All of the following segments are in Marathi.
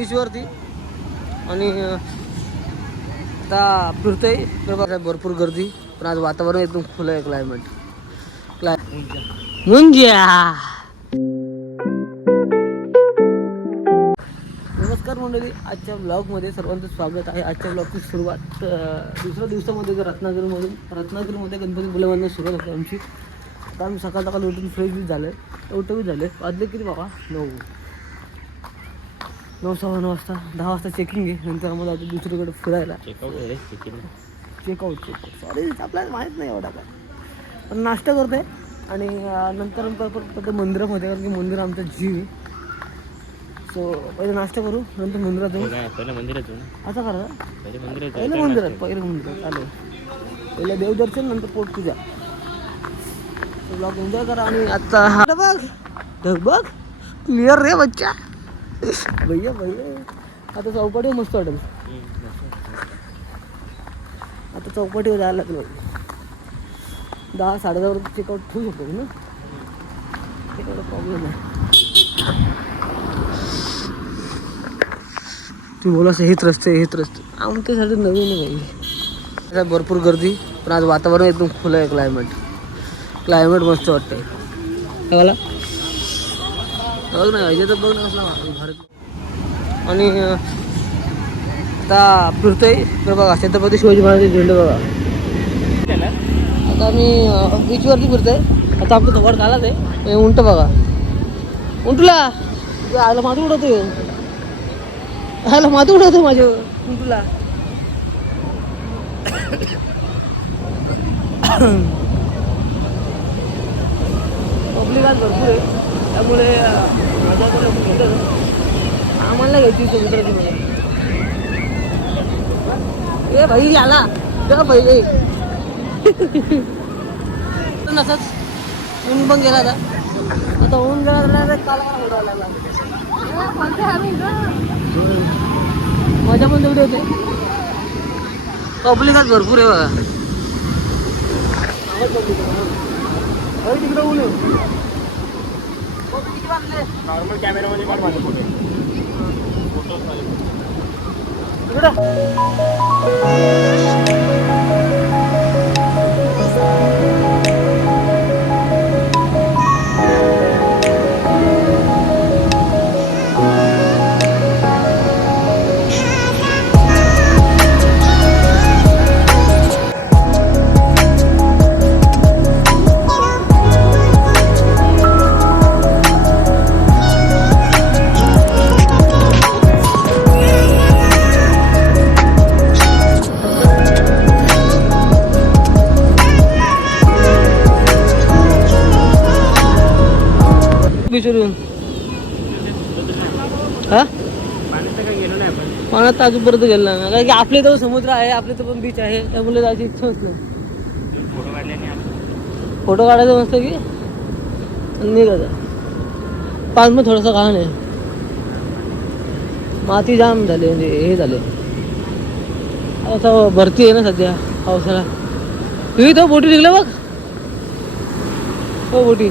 बीचवरती आणि आता फिरतोय. तर भरपूर गर्दी. पण आज वातावरण एकदम खुलं आहे क्लायमेट क्लाय मुंज्या नमस्कार मंडळी आजच्या ब्लॉगमध्ये सर्वांचं स्वागत आहे. आजच्या ब्लॉगची सुरुवात दुसऱ्या दिवसामध्ये जर रत्नागिरीमधून रत्नागिरीमध्ये गणपती बुलावण्याला सुरुवात होते आमची. आता आम्ही सकाळ सकाळ उठून फ्रेश बी झाले उठवी झाले वाजले किती बाबा? नऊ. नऊ सव्वा नऊ वाजता दहा वाजता चेकिंग आहे नंतर आम्हाला आता दुसरीकडे फिरायला. चेकआउट चेकआउट सॉरी आपल्याला माहीत नाही एवढा काय. पण नाश्ता करतोय आणि अं, नंतर प- प- प- ते मंदिरामध्ये कारण की मंदिर आमचं जीव आहे. सो पहिले नाश्ता करू नंतर मंदिरात जाऊ. पहिलं मंदिरात जाऊ ना. आता करा. पहिले मंदिरात पहिलं मंदिरात पहिलं मंदिरात चालेल. पहिलं देवदर्शन नंतर पोट पूजा. ब्लॉग एन्जॉय करा आणि आता हा बघ बघ क्लिअर रे बच्चा? भैया भैया. आता चौपाटीवर मस्त वाटेल आता चौपाटीवर जायला लागलं दहा साडे दहा चेकआउट ठेवू शकतो ना ते काही प्रॉब्लेम नाही. तुम्ही बोला असं हेच रस्ते हेच रस्ते. आमच्यासाठी नवीन आहे भरपूर गर्दी पण आज वातावरण एकदम खुलं आहे क्लायमेट क्लायमेट मस्त वाटतं आहे मला बघ ना तर बघ ना कसला भारत आणि आता फिरतोय तर बघा छत्रपती शिवाजी महाराज झेंडे बघा. आता आम्ही बीचवरती फिरतोय. आता आमचं थोडं झालाच आहे. उंट बघा. उंटला? आला माझं उडवतो आला माझं उडवतो माझ्या उंटला. पब्लिक आज भरपूर आहे. त्यामुळे आम्हाला घ्यायची समुद्राची मजा ए भाई आला तेव्हा भाई असंच ऊन पण गेला का आता ऊन गेला तर काल मला लागला. मजा पण तेवढी होते. पब्लिक आज भरपूर आहे बघा. तिकडे ऊन आहे किती वाजले नॉर्मल कॅमेरामध्ये पण माझे. फोटो इकडं. विचारून. हा? पाण्याचं अजूनपर्यंत गेलो नाही. पाण्यात गेला ना कारण की आपल्या इथं समुद्र आहे आपल्या इथं पण बीच आहे. त्यामुळे जायची इच्छा होत नाही. फोटो काढायचं मस्त की? निघायचं. पाच मग थोडंसं घाण आहे. माती जाम झाली म्हणजे हे झाले. आता भरती आहे ना सध्या पावसाळा. तुम्ही तो बोटी निघल्या बघ. हो बोटी.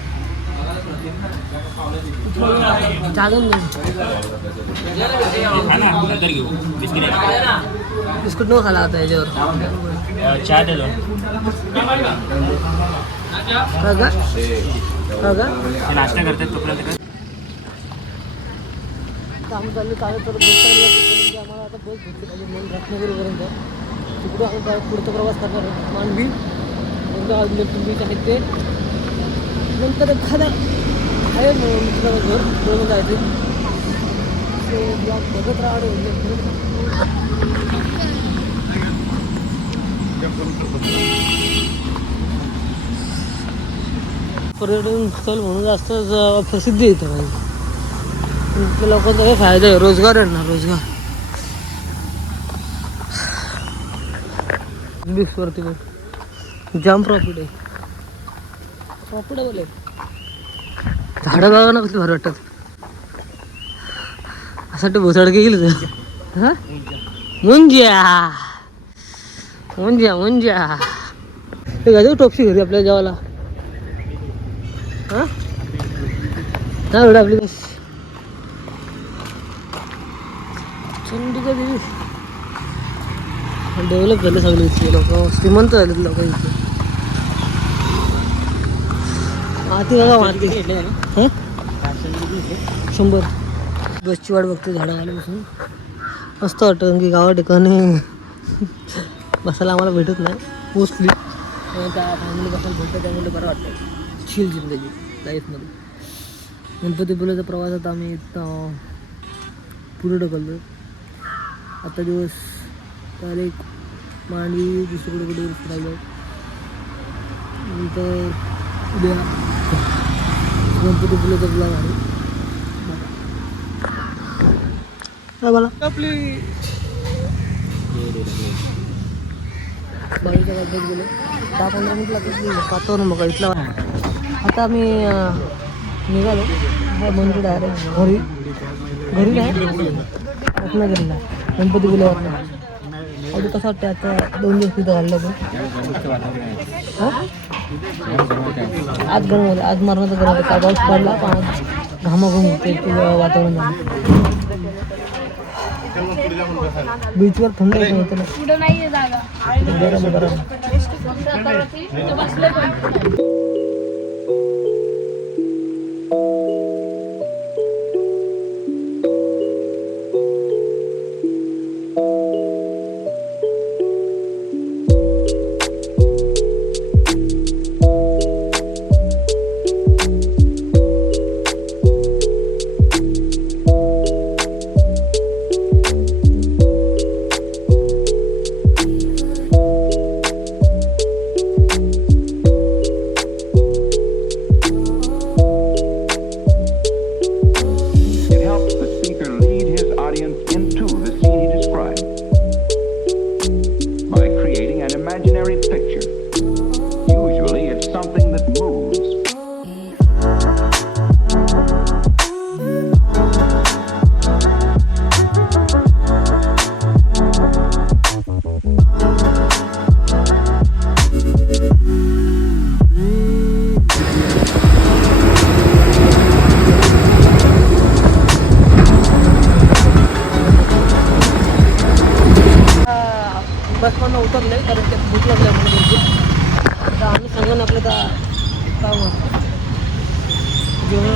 बिस्किट बिस्कुट न खाला आता याच्यावर. चहा दिलो का ग? का ग? ते नाश्ता करतात तोपर्यंत काय चाललो चालत तर बस आम्हाला आता बस भेटली पाहिजे म्हणून रत्नागिरीपर्यंत. तिकडून आम्ही पुढचा प्रवास करणार मांडवी अजून बीच आहेत ते. नंतर एखादा आहे म्हणून मित्राचं घर दोन जायचे. ते ब्लॉग बघत राहा पर्यटन स्थळ म्हणून जास्त प्रसिद्धी येते म्हणजे लोकांचा काही फायदा आहे. रोजगार आहे ना रोजगार. बीचवरती पण जाम प्रॉफिट आहे. हो, प्रॉफिटेबल आहे झाडं बघा ना कसली भारी वाटतात असं वाटतं भोसाड गेली हा? मुंज्या मुंज्या मुंज्या ते घ्या टोपशी घरी आपल्या जेवायला हा? काय एवढं आपली बस. चंडिका देवी डेव्हलप झाले सगळे इथले लोक. श्रीमंत झालेत लोक इथे माती बघा माती. हं? शंभर. बसची वाट बघते झाडाखाली बसून मस्त वाटतं कारण की गावा ठिकाणी बसायला आम्हाला भेटत नाही मोस्टली त्या फॅमिली बसायला भेटतं त्यामुळे बरं वाटतं चिल जिंदगी लाईफमध्ये गणपतीपुळेचा प्रवासात आम्ही पुढे ढकलतो आता दिवस तारीख मांडवी दुसरीकडे कुठे फिरायला नंतर उद्या गणपतीपुळेचा ब्लॉग आहे काय बोला. आपली बाईच्या गाड्यात गेलो. दहा पंधरा मिनिट इथला आता आम्ही अं, निघालो. हा मंदिर डायरेक्ट घरी. घरी नाही. रत्नागिरीला गणपती गुलावर अवधी कसं वाटतं आता? दोन दिवस तिथं घाललं पण आज गरम होतं आज मारण्याचं गरम होतं पाऊस पडला पण आज घामाघूम होते वातावरण झालं बीचवर थंड होतं ना गरम गरम তাও জোরে